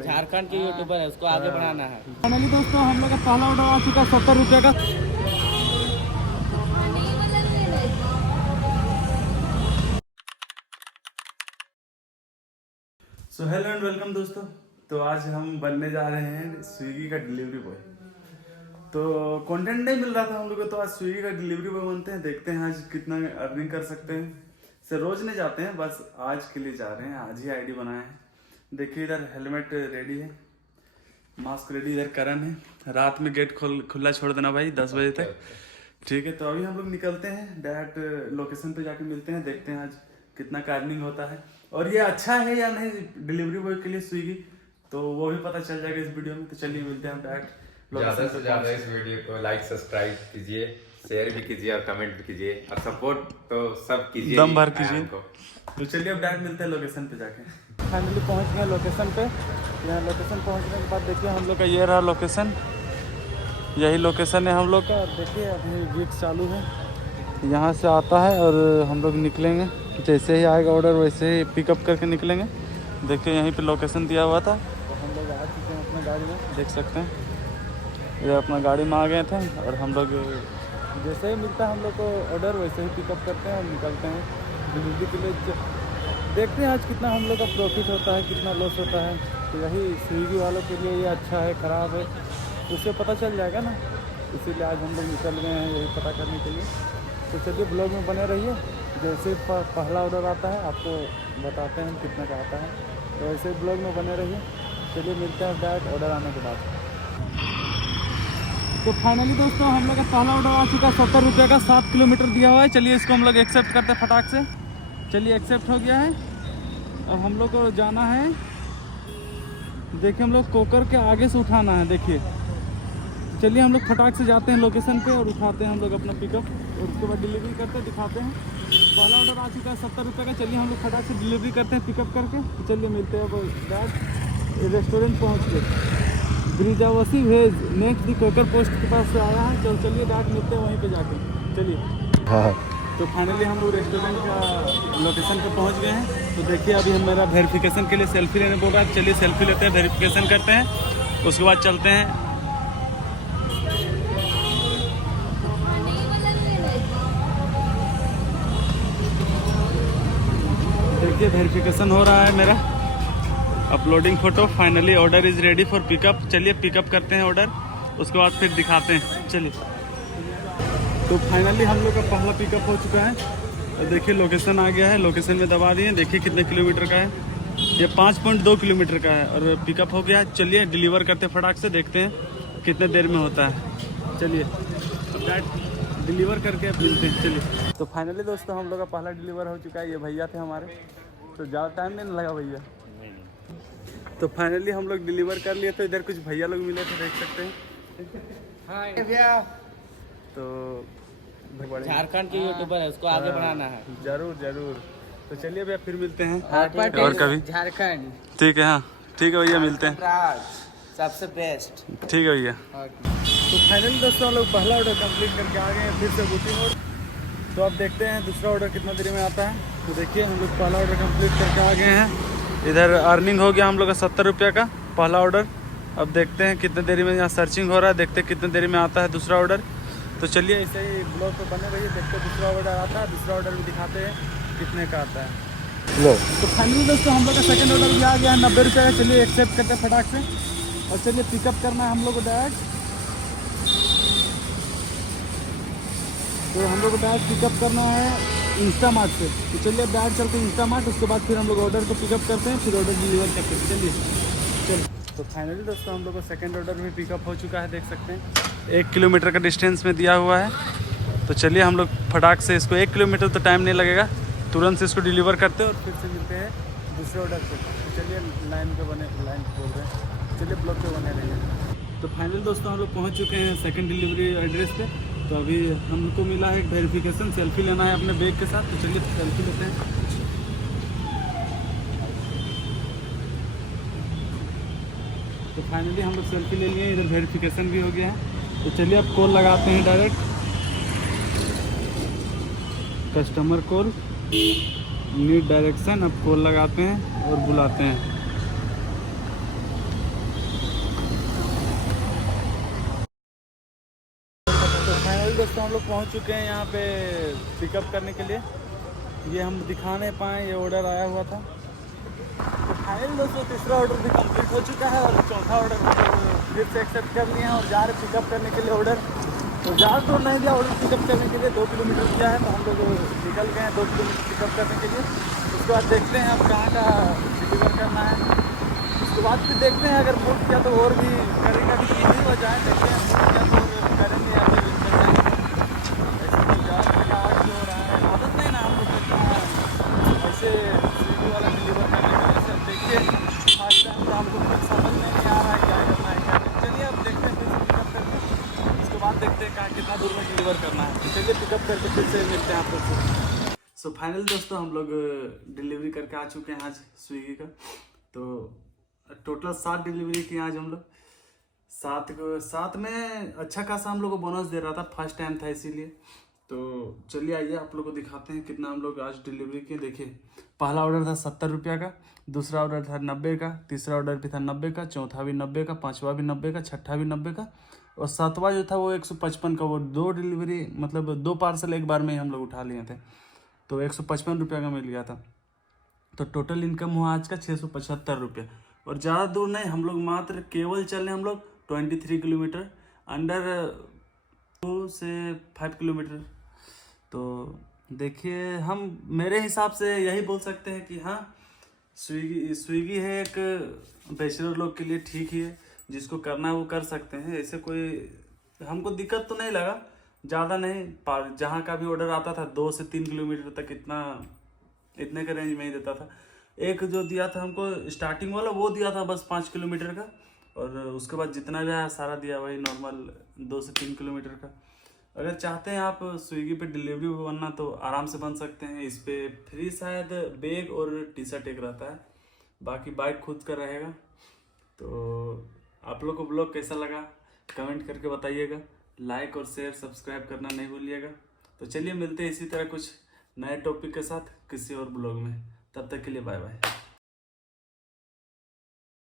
झारखंड के यूट्यूबर है, उसको आगे बढ़ाना है। फाइनली दोस्तों हम लोग का पहला ऑर्डर आ चुका है 70 रुपये का। सो हेलो एंड वेलकम दोस्तों। तो आज हम बनने जा रहे हैं स्विगी का डिलीवरी बॉय। तो कंटेंट नहीं मिल रहा था हम लोग को, तो आज स्विगी का डिलीवरी बॉय बनते हैं। देखते हैं आज कितना अर्निंग कर सकते हैं। सर रोज नहीं जाते हैं, बस आज के लिए जा रहे हैं। आज ही आईडी बनाए हैं। देखिए इधर हेलमेट रेडी है, मास्क रेडी, इधर करण है। रात में गेट खुला छोड़ देना भाई 10 बजे तक, ठीक है। तो अभी हम लोग निकलते हैं, डायरेक्ट लोकेशन पे जाके मिलते हैं। देखते हैं आज कितना का अर्निंग होता है और ये अच्छा है या नहीं डिलीवरी बॉय के लिए स्विगी, तो वो भी पता चल जाएगा इस वीडियो में। तो चलिए मिलते हैं हम डायरेक्ट। ज़्यादा से ज़्यादा इस वीडियो को लाइक सब्सक्राइब कीजिए, शेयर भी कीजिए और कमेंट भी कीजिए और सपोर्ट तो सब कीजिए, दम भर कीजिए। तो चलिए अब डायरेक्ट मिलते हैं लोकेशन पे जाके। फाइनली पहुंच गए लोकेशन पे। यहाँ लोकेशन पहुंचने के बाद देखिए हम लोग का ये रहा लोकेशन, यही लोकेशन है हम लोग का। और देखिए अभी वेट चालू है, यहाँ से आता है और हम लोग निकलेंगे। जैसे ही आएगा ऑर्डर वैसे ही पिकअप करके निकलेंगे। देखिए यहीं पे लोकेशन दिया हुआ था, तो हम लोग आ चुके हैं अपने गाड़ी में, देख सकते हैं। इधर अपना गाड़ी में आ गए थे और हम लोग जैसे ही मिलता है हम लोग को ऑर्डर वैसे ही पिकअप करते हैं और निकलते हैं डिलीवरी के लिए। देखते हैं आज कितना हम लोग का प्रॉफिट होता है, कितना लॉस होता है। तो यही स्विगी वालों के लिए ये अच्छा है ख़राब है तो उससे पता चल जाएगा ना, इसीलिए आज हम लोग निकल गए हैं यही पता करने के लिए। तो चलिए ब्लॉग में बने रहिए। जैसे पहला ऑर्डर आता है आपको बताते हैं कितना का आता है, तो वैसे ब्लॉग में बने रहिए। चलिए मिलते हैं डायरेक्ट ऑर्डर आने के बाद। तो फाइनली दोस्तों हम लोग का पहला ऑर्डर आ चुका है 70 रुपये का। 7 किलोमीटर दिया हुआ है। चलिए इसको हम लोग एक्सेप्ट करते हैं फटाक से। चलिए एक्सेप्ट हो गया है। अब हम लोग को जाना है, देखिए हम लोग कोकर के आगे से उठाना है। देखिए चलिए हम लोग फटाक से जाते हैं लोकेशन पे और उठाते हैं हम लोग अपना पिकअप और उसके बाद डिलीवरी करते हैं, दिखाते हैं। पहला ऑर्डर आ चुका है 70 रुपये का। चलिए हम लोग फटाक से डिलीवरी करते हैं पिकअप करके। तो चलिए मिलते हैं डायरेक्ट रेस्टोरेंट पहुँच के। ब्रिजावसी वेज नेक्स्ट दी कोकर पोस्ट के पास से आया है। चलिए डायरेक्ट मिलते हैं वहीं पे जाके। चलिए तो फाइनली हम लोग रेस्टोरेंट का लोकेशन पे पहुंच गए हैं। तो देखिए अभी हम मेरा वेरिफिकेशन के लिए सेल्फी लेने बोल रहा है। चलिए सेल्फी लेते हैं, वेरिफिकेशन करते हैं, उसके बाद चलते हैं। देखिए वेरिफिकेशन हो रहा है मेरा, uploading photo. Finally order is ready for pickup. चलिए पिकअप करते हैं ऑर्डर, उसके बाद फिर दिखाते हैं। चलिए तो फाइनली हम लोग का पहला पिकअप हो चुका है। तो देखिए लोकेशन आ गया है, लोकेशन में दबा दिए। देखिए कितने किलोमीटर का है, ये 5.2 किलोमीटर का है और पिकअप हो गया है। चलिए डिलीवर करते फटाक से, देखते हैं कितने देर में होता है। चलिए अब डायरेक्ट डिलीवर करके मिलते हैं। चलिए तो फाइनली दोस्तों हम लोग का पहला डिलीवर हो चुका है। ये भैया थे हमारे, तो ज़्यादा टाइम नहीं लगा भैया। तो फाइनली हम लोग डिलीवर कर लिए। तो इधर कुछ भैया लोग मिले थे, देख सकते हैं। हाय भैया। तो झारखंड के यूट्यूबर है, उसको आगे बढ़ाना है। जरूर जरूर। तो चलिए भैया फिर मिलते हैं और कभी झारखंड। ठीक है, हाँ ठीक है भैया, मिलते हैं। सबसे बेस्ट। ठीक है भैया। तो फाइनली दोस्तों हम लोग पहला ऑर्डर कंप्लीट करके आ गए हैं फिर से बुकिंग ऑर्डर। तो अब देखते हैं दूसरा ऑर्डर कितना देर में आता है। तो देखिए हम लोग पहला ऑर्डर कंप्लीट करके आ गए हैं। इधर अर्निंग हो गया हम लोग का 70 रुपये का पहला ऑर्डर। अब देखते हैं कितने देरी में, यहाँ सर्चिंग हो रहा है, देखते हैं कितने देरी में आता है दूसरा ऑर्डर। तो चलिए ऐसे ही ब्लॉग पे बने रहिए, देखते हैं दूसरा ऑर्डर आता है। दूसरा ऑर्डर भी दिखाते हैं कितने का आता है। लो तो फाइनली दोस्तों हम लोग का सेकंड ऑर्डर भी आ गया है 90 रुपये का। चलिए एक्सेप्ट करते हैं फटाक से और चलिए पिकअप करना है हम लोग को डायरेक्ट। तो हम लोग को डायरेक्ट पिकअप करना है इंस्टामार्ट से। तो चलिए डायरेक्ट चलते हैं इंस्टामार्ट, उसके बाद फिर हम लोग ऑर्डर को पिकअप करते हैं, फिर ऑर्डर डिलीवर करते हैं। चलिए तो फाइनली दोस्तों हम लोग का सेकंड ऑर्डर भी पिकअप हो चुका है, देख सकते हैं। 1 किलोमीटर का डिस्टेंस में दिया हुआ है। तो चलिए हम लोग फटाक से इसको, 1 किलोमीटर तो टाइम नहीं लगेगा, तुरंत से इसको डिलीवर करते हैं और फिर से मिलते हैं दूसरे ऑर्डर पे। तो चलिए लाइन बोल रहे हैं, चलिए ब्लॉग पे बने रहिए। तो फाइनल दोस्तों हम लोग पहुँच चुके हैं सेकेंड डिलीवरी एड्रेस पे। तो अभी हमको मिला है वेरिफिकेशन, सेल्फी लेना है अपने बैग के साथ। तो चलिए सेल्फी लेते हैं। तो फाइनली हम लोग सेल्फी ले लिए, इधर वेरिफिकेशन भी हो गया है। तो चलिए अब कॉल लगाते हैं direct, customer call, need direction. अब कॉल लगाते हैं और बुलाते हैं। फाइनल दोस्तों हम लोग पहुंच चुके हैं यहाँ पे पिकअप करने के लिए। ये हम दिखा नहीं पाए, ये ऑर्डर आया हुआ था। तो फाइनल दोस्तों तीसरा ऑर्डर भी कंप्लीट हो चुका है और चौथा ऑर्डर फिर से एक्सेप्ट कर लिए हैं और जा रहे पिकअप करने के लिए ऑर्डर। तो ज़्यादा दूर नहीं दिया ऑर्डर पिकअप करने के लिए, 2 किलोमीटर दिया है, तो हम लोग निकल गए हैं 2 किलोमीटर पिकअप करने के लिए। उसके बाद देखते हैं अब कहाँ का डिलीवर करना है। उसके बाद फिर देखते हैं अगर मूड किया तो और भी करेंगे, अभी तो नहीं हो जाए, देखते हैं मूड किया तो और करेंगे या फिर चल जाएंगे। ऐसे तो ज़्यादा थकावट जो हो रहा है, आदत नहीं ना हम लोग को ऐसे स्विगी वाला डिलीवर करने के लिए। सब देखिए फर्स्ट टाइम तो हमको कुछ समझ नहीं आ रहा है क्या करना है क्या नहीं। चलिए अब देखते हैं फिर पिकअप करके, उसके बाद देखते हैं कहाँ कितना दूर में डिलीवर करना है। तो चलिए पिकअप करके फिर से मिलते हैं आप लोग से। सो फाइनल दोस्तों हम लोग डिलीवरी करके आ चुके हैं आज स्विगी का। तो टोटल 7 डिलीवरी की आज हम लोग। 7 में अच्छा खासा हम लोग को बोनस दे रहा था, फर्स्ट टाइम था इसीलिए। तो चलिए आइए आप लोग को दिखाते हैं कितना हम लोग आज डिलीवरी किए। देखिए पहला ऑर्डर था 70 रुपये का, दूसरा ऑर्डर था 90 का, तीसरा ऑर्डर भी था 90 का, चौथा भी 90 का, पाँचवा भी 90 का, छठा भी 90 का और सातवां जो था वो 155 का। वो 2 डिलीवरी मतलब 2 पार्सल एक बार में ही हम लोग उठा लिए थे, तो 155 रुपये का मिल गया था। तो टोटल इनकम हुआ आज का 675 रुपये। और ज़्यादा दूर नहीं, हम लोग मात्र केवल चले हम लोग 23 किलोमीटर, अंडर 2 से 5 किलोमीटर। तो देखिए हम मेरे हिसाब से यही बोल सकते हैं कि हाँ स्विगी है एक बैचलर लोग के लिए ठीक ही है, जिसको करना है वो कर सकते हैं। ऐसे कोई हमको दिक्कत तो नहीं लगा, ज़्यादा नहीं। जहाँ का भी ऑर्डर आता था 2 से 3 किलोमीटर तक इतने के रेंज में ही देता था। एक जो दिया था हमको स्टार्टिंग वाला वो दिया था बस 5 किलोमीटर का, और उसके बाद जितना भी आया सारा दिया वही नॉर्मल 2 से 3 किलोमीटर का। अगर चाहते हैं आप स्विगी पे डिलीवरी बनना तो आराम से बन सकते हैं। इस पे फ्री शायद बैग और टी शर्ट एक रहता है, बाकी बाइक खुद का रहेगा। तो आप लोग को ब्लॉग कैसा लगा कमेंट करके बताइएगा, लाइक और शेयर सब्सक्राइब करना नहीं भूलिएगा। तो चलिए मिलते हैं इसी तरह कुछ नए टॉपिक के साथ किसी और ब्लॉग में, तब तक के लिए बाय बाय।